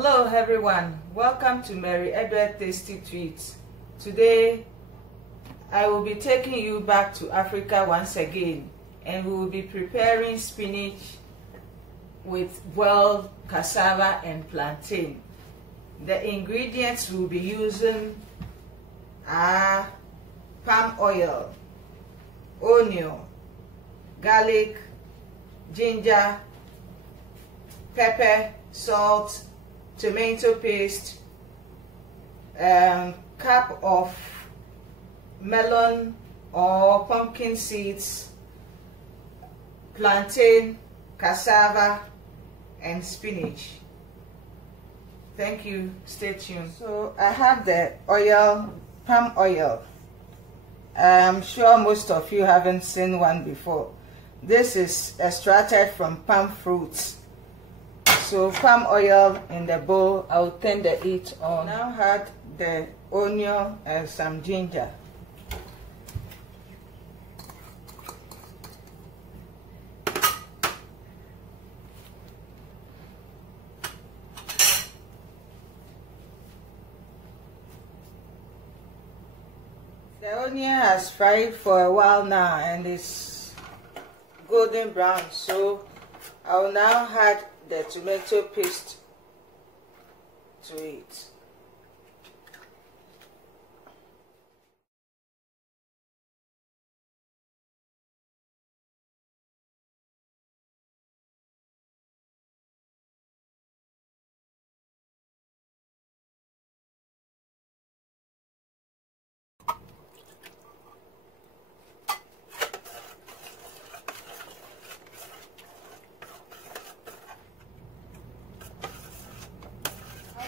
Hello everyone, welcome to Mary Edward Tasty Treats. Today I will be taking you back to Africa once again, and we will be preparing spinach with boiled cassava and plantain. The ingredients we'll be using are palm oil, onion, garlic, ginger, pepper, salt, tomato paste, cup of melon or pumpkin seeds, plantain, cassava, and spinach. Thank you. Stay tuned. So I have the oil, palm oil. I'm sure most of you haven't seen one before. This is extracted from palm fruits. So palm oil in the bowl. I'll turn the heat on. Now add the onion and some ginger. The onion has fried for a while now and it's golden brown, so I'll now add the tomato paste to it.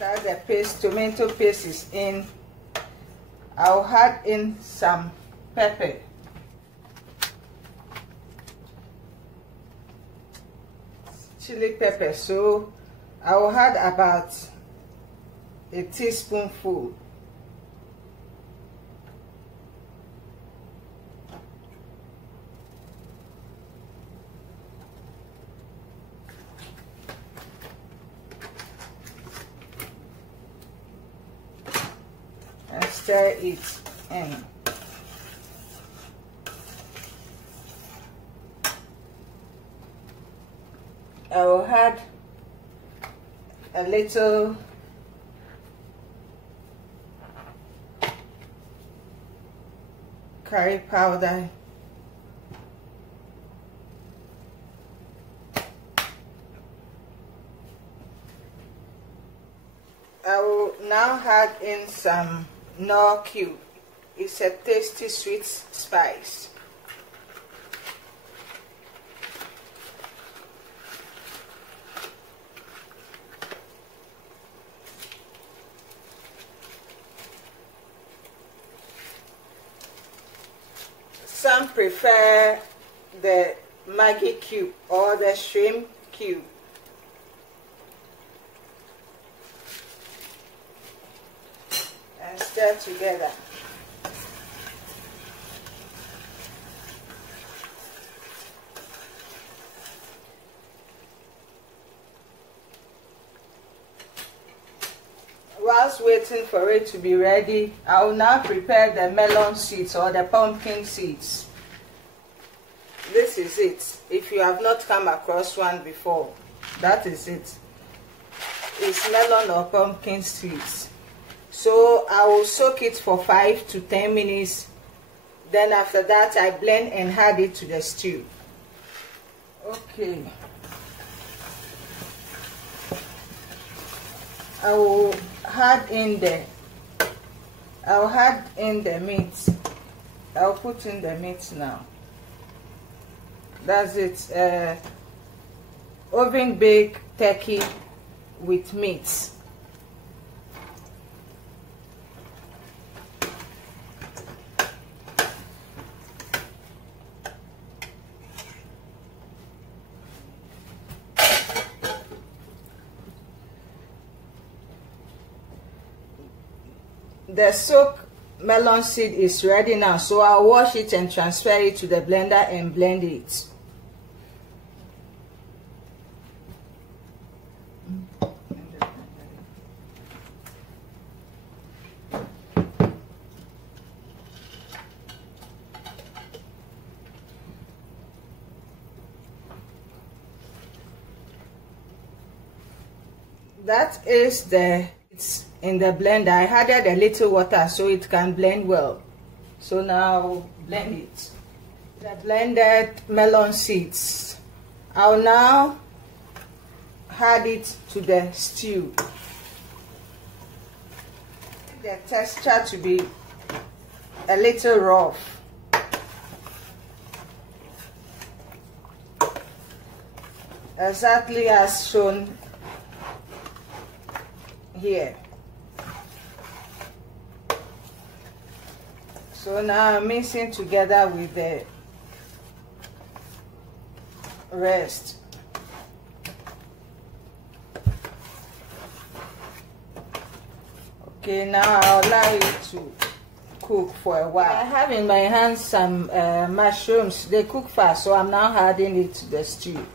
That the paste, tomato paste is in, I'll add in some pepper, chili pepper. So I'll add about a teaspoonful. And stir it in. I will add a little curry powder, I will now add in some Knorr cube. It's a tasty sweet spice. Some prefer the Maggi cube or the shrimp cube. And stir together. Whilst waiting for it to be ready, I will now prepare the melon seeds or the pumpkin seeds. This is it. If you have not come across one before, that is it. It's melon or pumpkin seeds. So I will soak it for 5 to 10 minutes. Then after that I blend and add it to the stew. Okay. I'll add in the meat. I'll put in the meat now. That's it. Oven baked turkey with meat. The soaked melon seed is ready now, so I'll wash it and transfer it to the blender and blend it. That is it's in the blender. I added a little water so it can blend well. So now blend it. The blended melon seeds. I'll now add it to the stew. The texture to be a little rough. Exactly as shown here. So now I'm mixing together with the rest. Okay, now I'll allow it to cook for a while. I have in my hands some mushrooms. They cook fast, so I'm now adding it to the stew.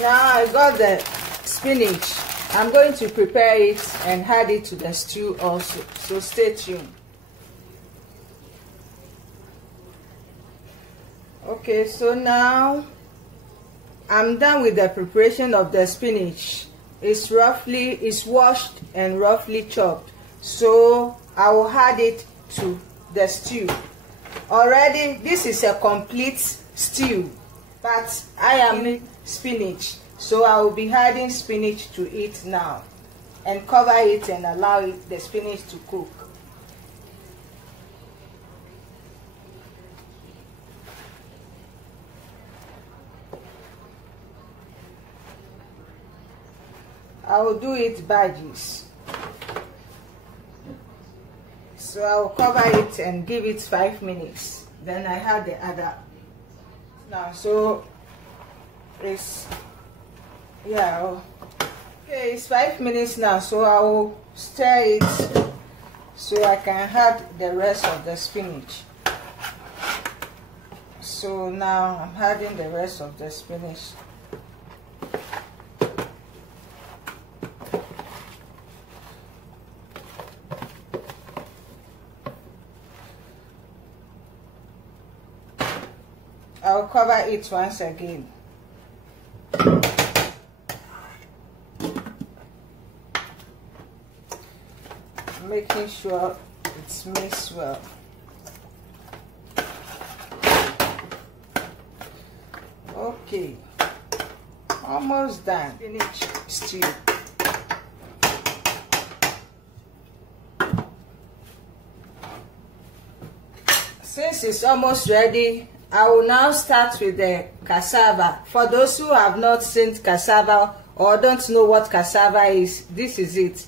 Now I got the spinach. I'm going to prepare it and add it to the stew also, so stay tuned. Okay, so now I'm done with the preparation of the spinach. It's washed and roughly chopped, so I will add it to the stew. Already this is a complete stew, but I am spinach, so I will be adding spinach to it now and cover it and allow the spinach to cook. I will do it badges. So I will cover it and give it 5 minutes. Then I add the other. Now, so it's, yeah, okay, it's 5 minutes now, so I will stir it so I can add the rest of the spinach. So now I'm adding the rest of the spinach. I'll cover it once again. Making sure it's mixed well. Okay, almost done. Spinach stew. Since it's almost ready, I will now start with the cassava. For those who have not seen cassava or don't know what cassava is, this is it.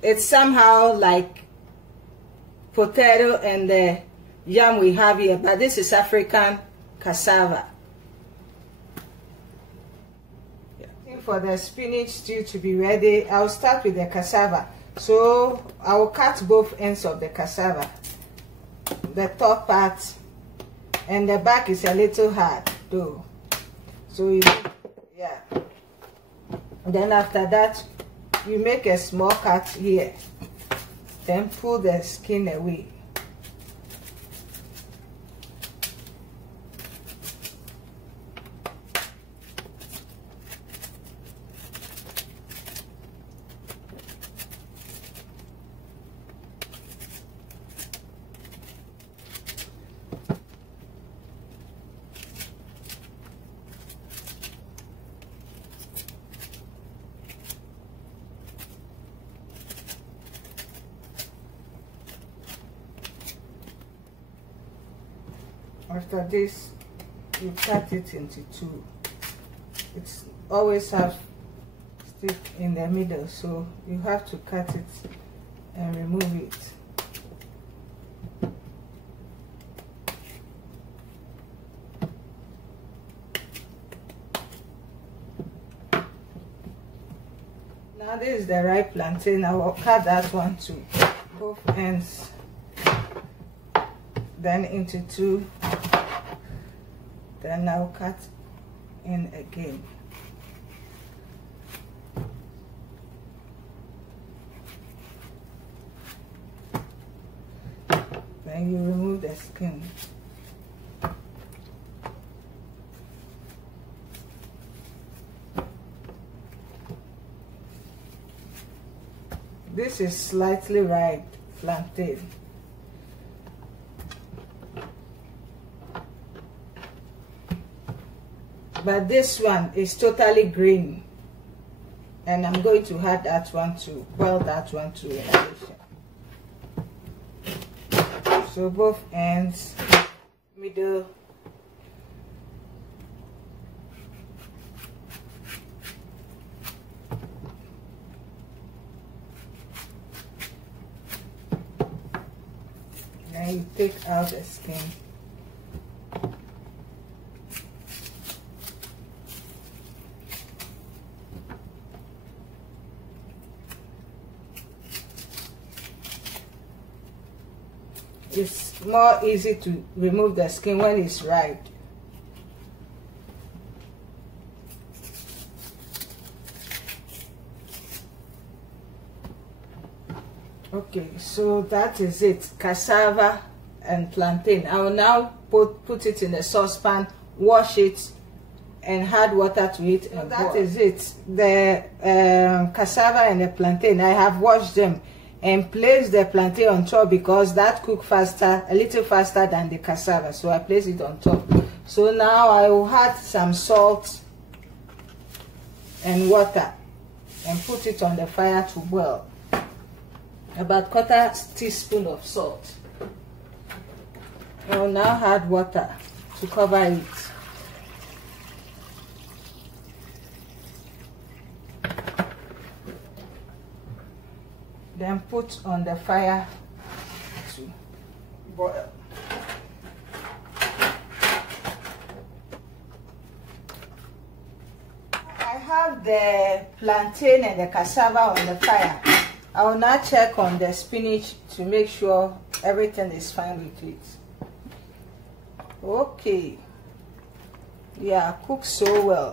It's somehow like potato and the yam we have here, but this is African cassava. For the spinach stew to be ready, I'll start with the cassava. So I will cut both ends of the cassava, the top part, and the back is a little hard though. So yeah. Then after that, you make a small cut here, then pull the skin away. After this, you cut it into two. It's always have stick in the middle, so you have to cut it and remove it. Now this is the ripe plantain. I will cut that one too, both ends, then into two, then I'll cut in again. Then you remove the skin. This is slightly ripe plantain. But this one is totally green. And I'm going to add that one too, boil that one too in addition. So both ends, middle. Then you take out the skin. It's more easy to remove the skin when it's ripe. Okay, so that is it. Cassava and plantain. I will now put it in a saucepan, wash it, and add water to it. And that is it. The cassava and the plantain, I have washed them and place the plantain on top because that cooks faster, a little faster than the cassava. So I place it on top. So now I will add some salt and water and put it on the fire to boil. About 1/4 teaspoon of salt. I will now add water to cover it. Then put on the fire to boil. I have the plantain and the cassava on the fire. I will now check on the spinach to make sure everything is fine with it. Okay. Yeah, cooked so well.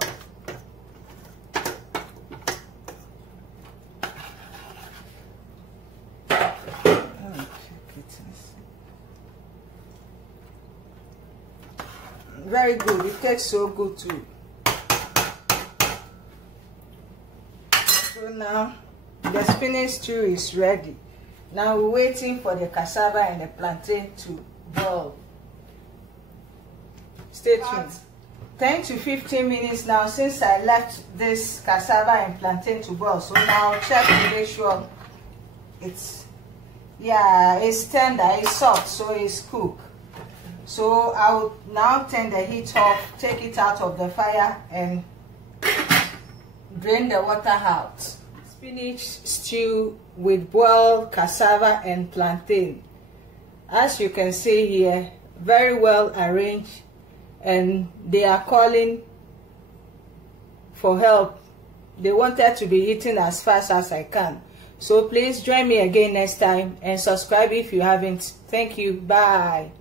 Very good. It tastes so good too. So now the spinach stew is ready. Now we're waiting for the cassava and the plantain to boil. Stay tuned. 10 to 15 minutes now since I left this cassava and plantain to boil. So now I'll check to make sure it's tender, it's soft, so it's cooked. So I'll now turn the heat off, take it out of the fire and drain the water out. Spinach stew with boiled cassava and plantain. As you can see here, very well arranged, and they are calling for help. They wanted to be eaten as fast as I can. So please join me again next time and subscribe if you haven't. Thank you. Bye.